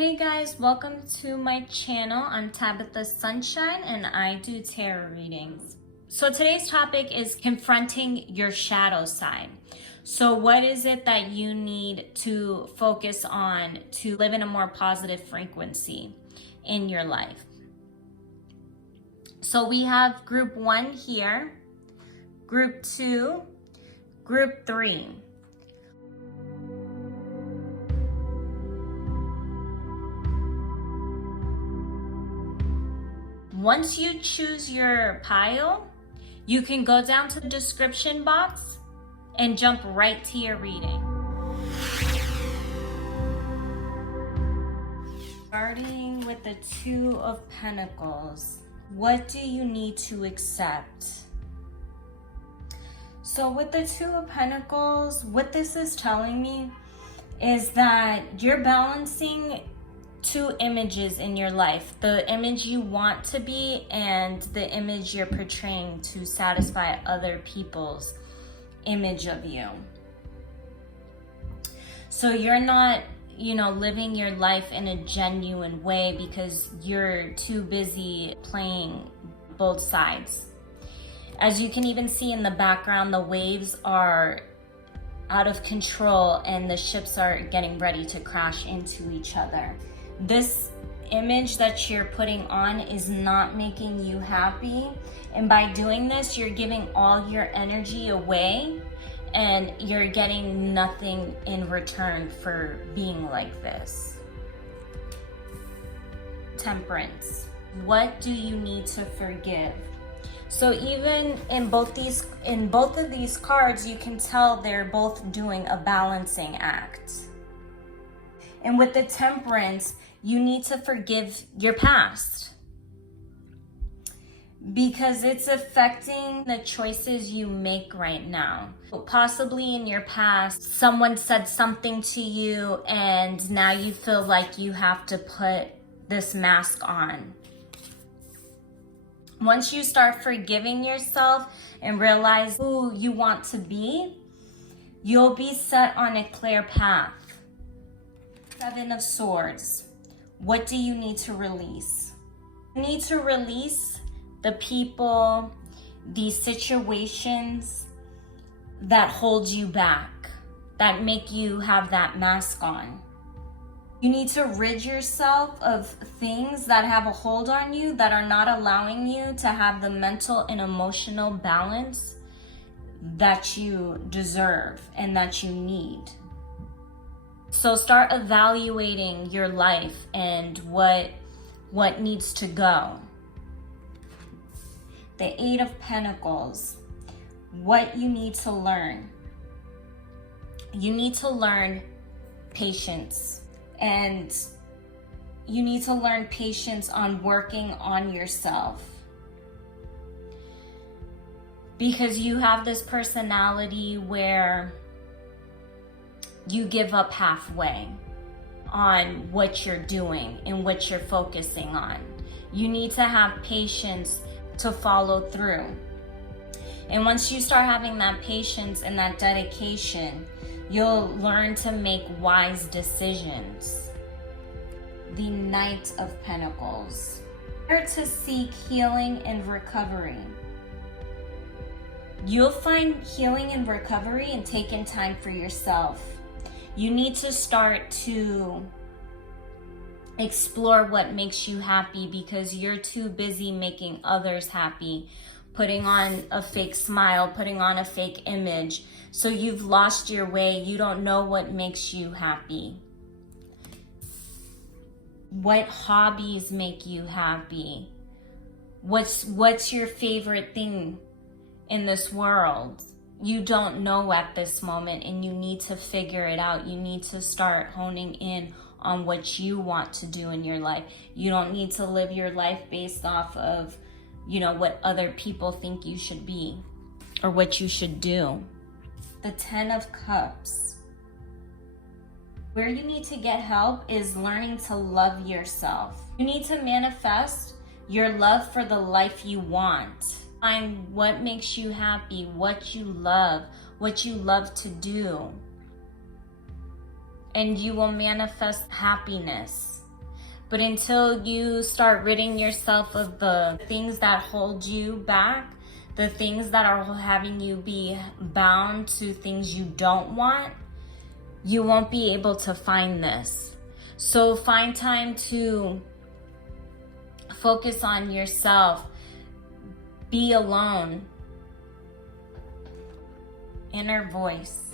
Hey guys, welcome to my channel. I'm Tabitha Sunshine and I do tarot readings. So today's topic is confronting your shadow side. So what is it that you need to focus on to live in a more positive frequency in your life? So we have group 1 here, group 2, group 3. Once you choose your pile, you can go down to the description box and jump right to your reading. Starting with the 2 of Pentacles, what do you need to accept? So with the 2 of Pentacles, what this is telling me is that you're balancing 2 images in your life, the image you want to be and the image you're portraying to satisfy other people's image of you. So you're not, living your life in a genuine way because you're too busy playing both sides. As you can even see in the background, the waves are out of control and the ships are getting ready to crash into each other. This image that you're putting on is not making you happy. And by doing this, you're giving all your energy away and you're getting nothing in return for being like this. Temperance. What do you need to forgive? So even in both of these cards, you can tell they're both doing a balancing act. And with the Temperance, you need to forgive your past because it's affecting the choices you make right now. Possibly in your past, someone said something to you and now you feel like you have to put this mask on. Once you start forgiving yourself and realize who you want to be, you'll be set on a clear path. 7 of Swords. What do you need to release? You need to release the people, the situations that hold you back, that make you have that mask on. You need to rid yourself of things that have a hold on you that are not allowing you to have the mental and emotional balance that you deserve and that you need. So start evaluating your life and what needs to go. The 8 of Pentacles, what you need to learn. You need to learn patience, and you need to learn patience on working on yourself. Because you have this personality where you give up halfway on what you're doing and what you're focusing on. You need to have patience to follow through. And once you start having that patience and that dedication, you'll learn to make wise decisions. The Knight of Pentacles. Here to seek healing and recovery. You'll find healing and recovery and taking time for yourself. You need to start to explore what makes you happy because you're too busy making others happy, putting on a fake smile, putting on a fake image. So you've lost your way. You don't know what makes you happy. What hobbies make you happy? What's your favorite thing in this world? You don't know at this moment and you need to figure it out. You need to start honing in on what you want to do in your life. You don't need to live your life based off of, what other people think you should be or what you should do. The 10 of Cups. Where you need to get help is learning to love yourself. You need to manifest your love for the life you want. Find what makes you happy, what you love to do. And you will manifest happiness. But until you start ridding yourself of the things that hold you back, the things that are having you be bound to things you don't want, you won't be able to find this. So find time to focus on yourself. Be alone. Inner voice.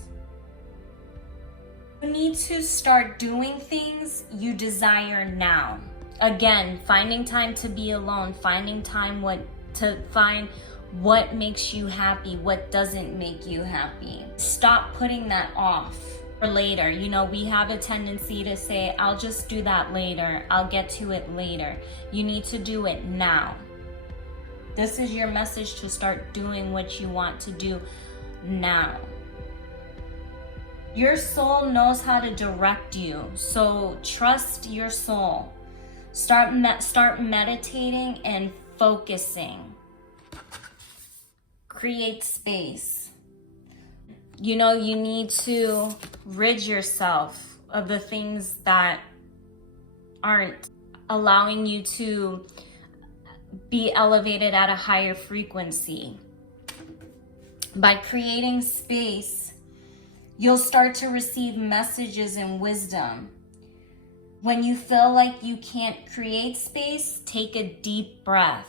You need to start doing things you desire now. Again, finding time to be alone, finding time to find what makes you happy, what doesn't make you happy. Stop putting that off for later. You know, we have a tendency to say, I'll just do that later. I'll get to it later. You need to do it now. This is your message to start doing what you want to do now. Your soul knows how to direct you, so trust your soul. Start meditating and focusing. Create space. You know, you need to rid yourself of the things that aren't allowing you to be elevated at a higher frequency. By creating space, you'll start to receive messages and wisdom. When you feel like you can't create space, take a deep breath.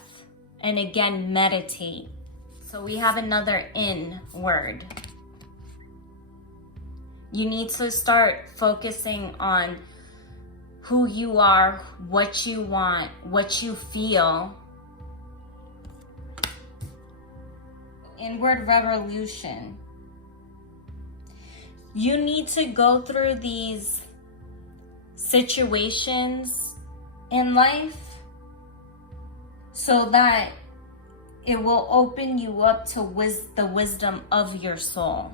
And again, meditate. So we have another in word. You need to start focusing on who you are, what you want, what you feel. Inward revolution. You need to go through these situations in life so that it will open you up to the wisdom of your soul.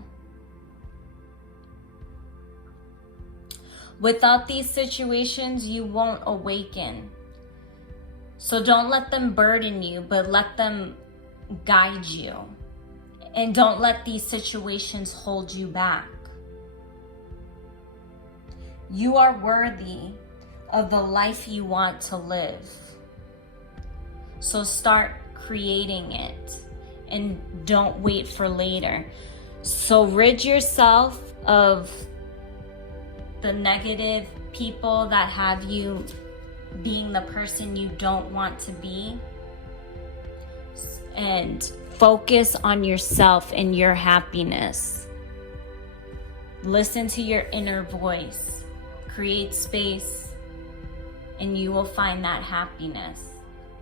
Without these situations, you won't awaken. So don't let them burden you, but let them guide you. And don't let these situations hold you back. You are worthy of the life you want to live. So start creating it and don't wait for later. So rid yourself of the negative people that have you being the person you don't want to be, and focus on yourself and your happiness. Listen to your inner voice. Create space, and you will find that happiness.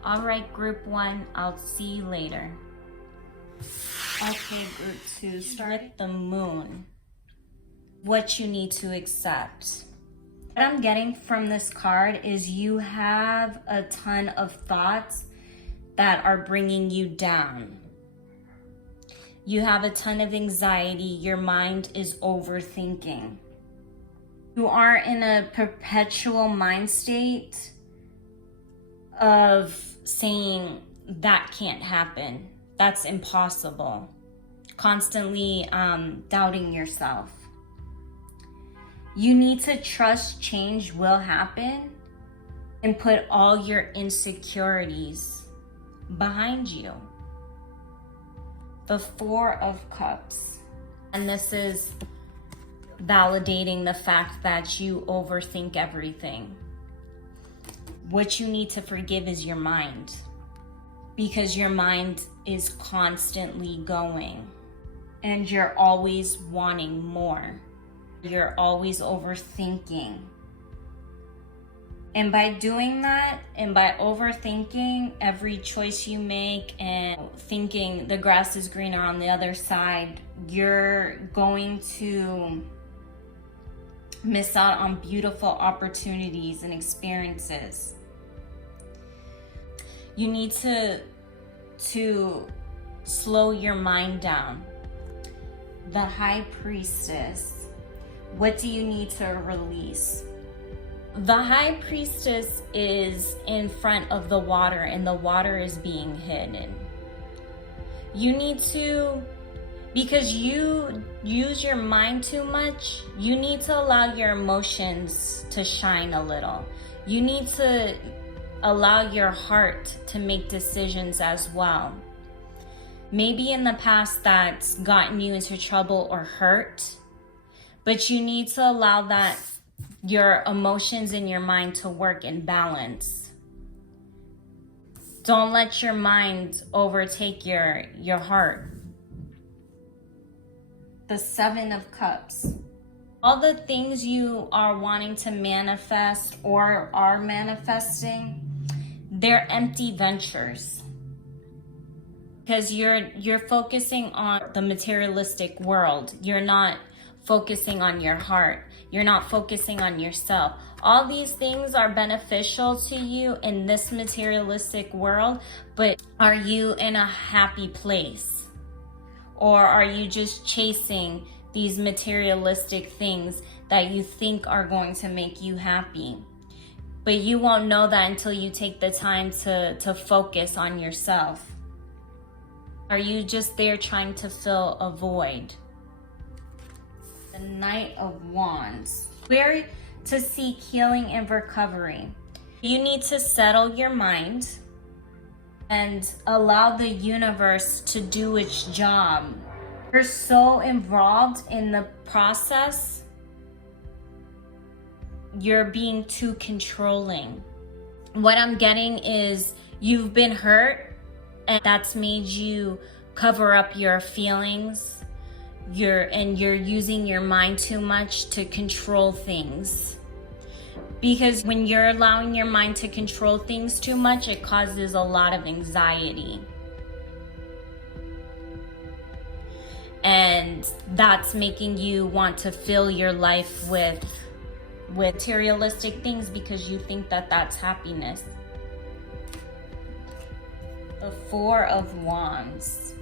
All right, group 1, I'll see you later. Okay, group 2, start with the moon. What you need to accept. What I'm getting from this card is you have a ton of thoughts that are bringing you down. You have a ton of anxiety. Your mind is overthinking. You are in a perpetual mind state of saying that can't happen. That's impossible. Constantly doubting yourself. You need to trust change will happen and put all your insecurities behind you. The 4 of Cups. And this is validating the fact that you overthink everything. What you need to forgive is your mind, because your mind is constantly going and you're always wanting more. You're always overthinking. And by doing that, and by overthinking every choice you make and thinking the grass is greener on the other side, you're going to miss out on beautiful opportunities and experiences. You need to slow your mind down. The High Priestess. What do you need to release? The High Priestess is in front of the water, and the water is being hidden. You need to, because you use your mind too much, you need to allow your emotions to shine a little. You need to allow your heart to make decisions as well. Maybe in the past that's gotten you into trouble or hurt, but you need to allow that, your emotions in your mind, to work in balance. Don't let your mind overtake your heart. The Seven of Cups. All the things you are wanting to manifest or are manifesting, they're empty ventures. Because you're focusing on the materialistic world. You're not focusing on your heart. You're not focusing on yourself. All these things are beneficial to you in this materialistic world, but are you in a happy place? Or are you just chasing these materialistic things that you think are going to make you happy? But you won't know that until you take the time to focus on yourself. Are you just there trying to fill a void? The Knight of Wands. Where to seek healing and recovery. You need to settle your mind and allow the universe to do its job. You're so involved in the process, you're being too controlling. What I'm getting is you've been hurt, and that's made you cover up your feelings. You're using your mind too much to control things. Because when you're allowing your mind to control things too much, it causes a lot of anxiety. And that's making you want to fill your life with materialistic things because you think that that's happiness. The Four of Wands.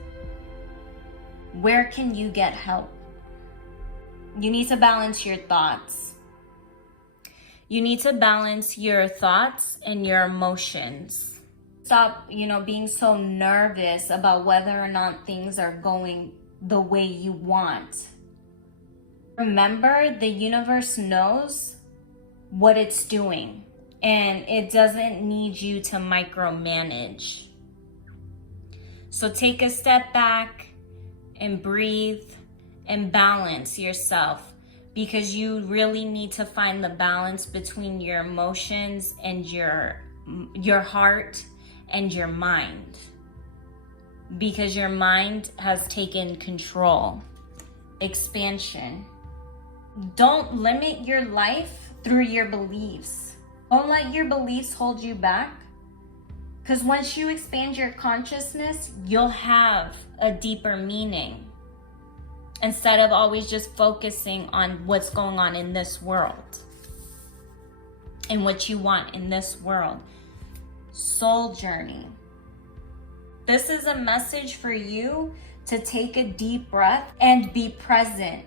Where can you get help? You need to balance your thoughts. You need to balance your thoughts and your emotions. Stop, being so nervous about whether or not things are going the way you want. Remember, the universe knows what it's doing, and it doesn't need you to micromanage. So take a step back and breathe and balance yourself, because you really need to find the balance between your emotions and your heart and your mind, because your mind has taken control. Expansion. Don't limit your life through your beliefs. Don't let your beliefs hold you back. Because once you expand your consciousness, you'll have a deeper meaning. Instead of always just focusing on what's going on in this world and what you want in this world. Soul journey. This is a message for you to take a deep breath and be present,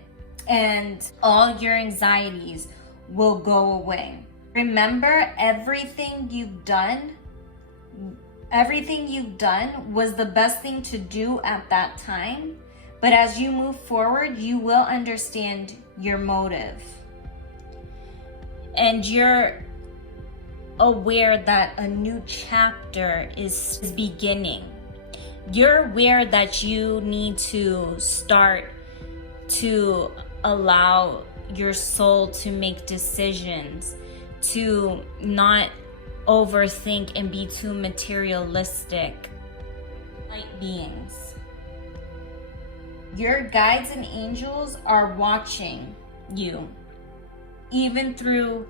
and all your anxieties will go away. Remember, everything you've done was the best thing to do at that time. But as you move forward, you will understand your motive. And you're aware that a new chapter is beginning. You're aware that you need to start to allow your soul to make decisions, to not overthink and be too materialistic. Light beings. Your guides and angels are watching you, even through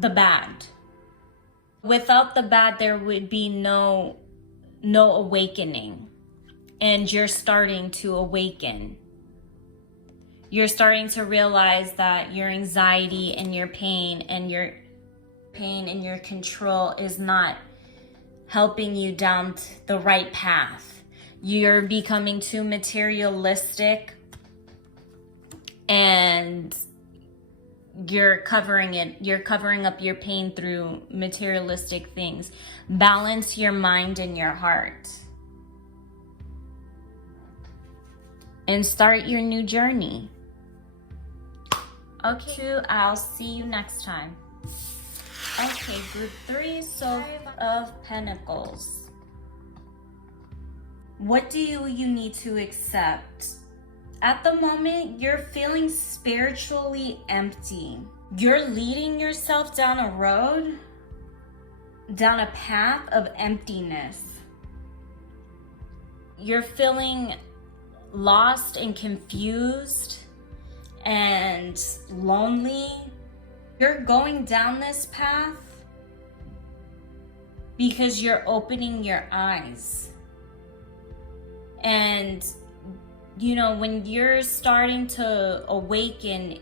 the bad. Without the bad, there would be no awakening. And you're starting to awaken. You're starting to realize that your anxiety and your pain and your control is not helping you down the right path. You're becoming too materialistic, and you're covering up your pain through materialistic things. Balance your mind and your heart, and start your new journey. Okay, I'll see you next time. Okay, group 3, so 5 of Pentacles. What do you need to accept? At the moment, you're feeling spiritually empty. You're leading yourself down a road, down a path of emptiness. You're feeling lost and confused and lonely. You're going down this path because you're opening your eyes. And, you know, when you're starting to awaken,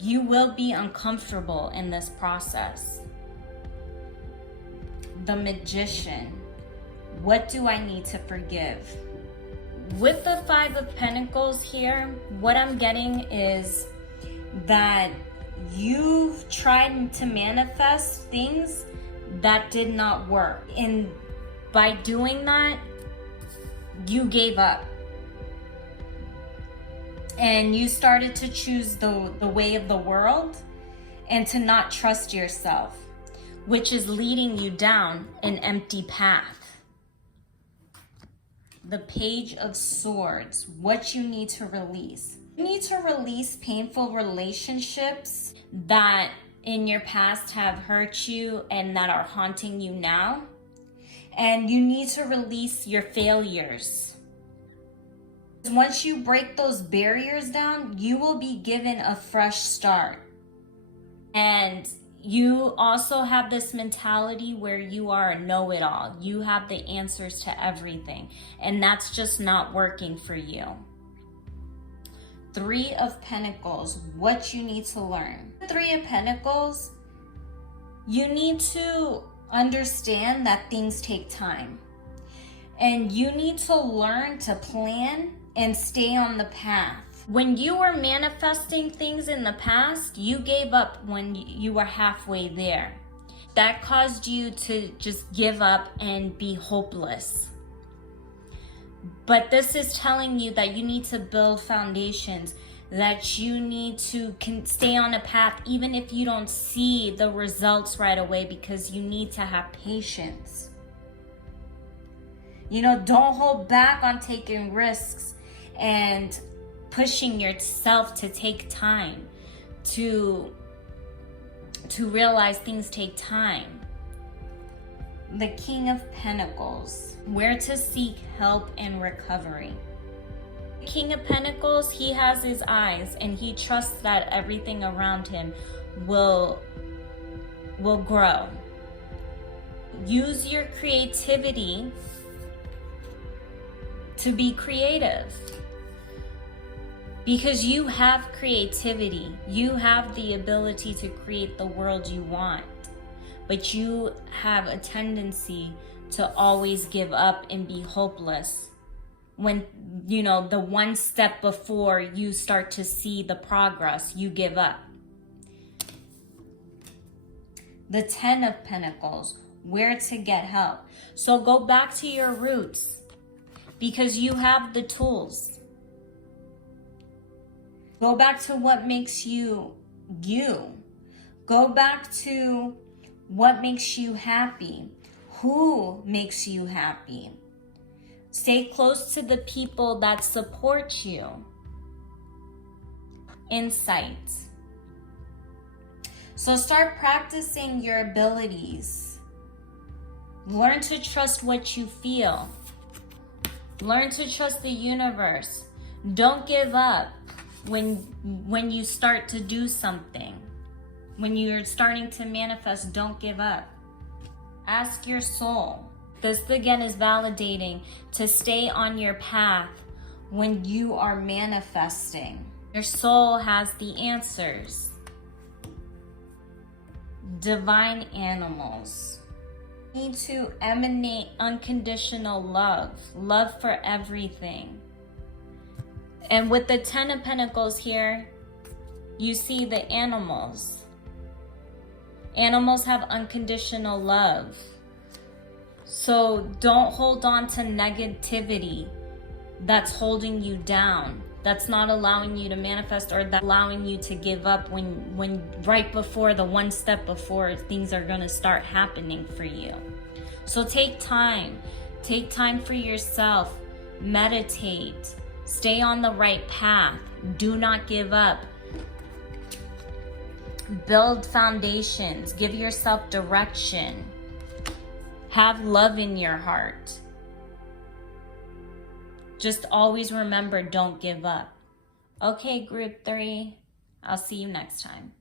you will be uncomfortable in this process. The Magician. What do I need to forgive? With the 5 of Pentacles here, what I'm getting is that you've tried to manifest things that did not work. And by doing that, you gave up. And you started to choose the way of the world and to not trust yourself, which is leading you down an empty path. The Page of Swords, what you need to release. You need to release painful relationships that in your past have hurt you and that are haunting you now. And you need to release your failures. Once you break those barriers down, you will be given a fresh start. And you also have this mentality where you are a know-it-all. You have the answers to everything. And that's just not working for you. 3 of Pentacles, what you need to learn. 3 of Pentacles, you need to understand that things take time. And you need to learn to plan and stay on the path. When you were manifesting things in the past, you gave up when you were halfway there. That caused you to just give up and be hopeless. But this is telling you that you need to build foundations, that you need to stay on a path even if you don't see the results right away, because you need to have patience. You know, don't hold back on taking risks and pushing yourself to take time, to realize things take time. The King of Pentacles, where to seek help and recovery. The King of Pentacles, he has his eyes and he trusts that everything around him will grow. Use your creativity to be creative. Because you have creativity. You have the ability to create the world you want. But you have a tendency to always give up and be hopeless when, you know, the one step before you start to see the progress, you give up. The 10 of Pentacles, where to get help. So go back to your roots because you have the tools. Go back to what makes you you. Go back to what makes you happy. Who makes you happy? Stay close to the people that support you. Insight. So start practicing your abilities. Learn to trust what you feel. Learn to trust the universe. Don't give up when you start to do something. When you're starting to manifest, don't give up. Ask your soul. This again is validating to stay on your path when you are manifesting. Your soul has the answers. Divine animals. You need to emanate unconditional love. Love for everything. And with the 10 of Pentacles here, you see the animals. Animals have unconditional love. So don't hold on to negativity that's holding you down. that's not allowing you to manifest, or that's allowing you to give up when right before, the one step before, things are going to start happening for you. So take time for yourself, meditate, stay on the right path, do not give up, build foundations, give yourself direction, have love in your heart. Just always remember, don't give up. Okay, group 3, I'll see you next time.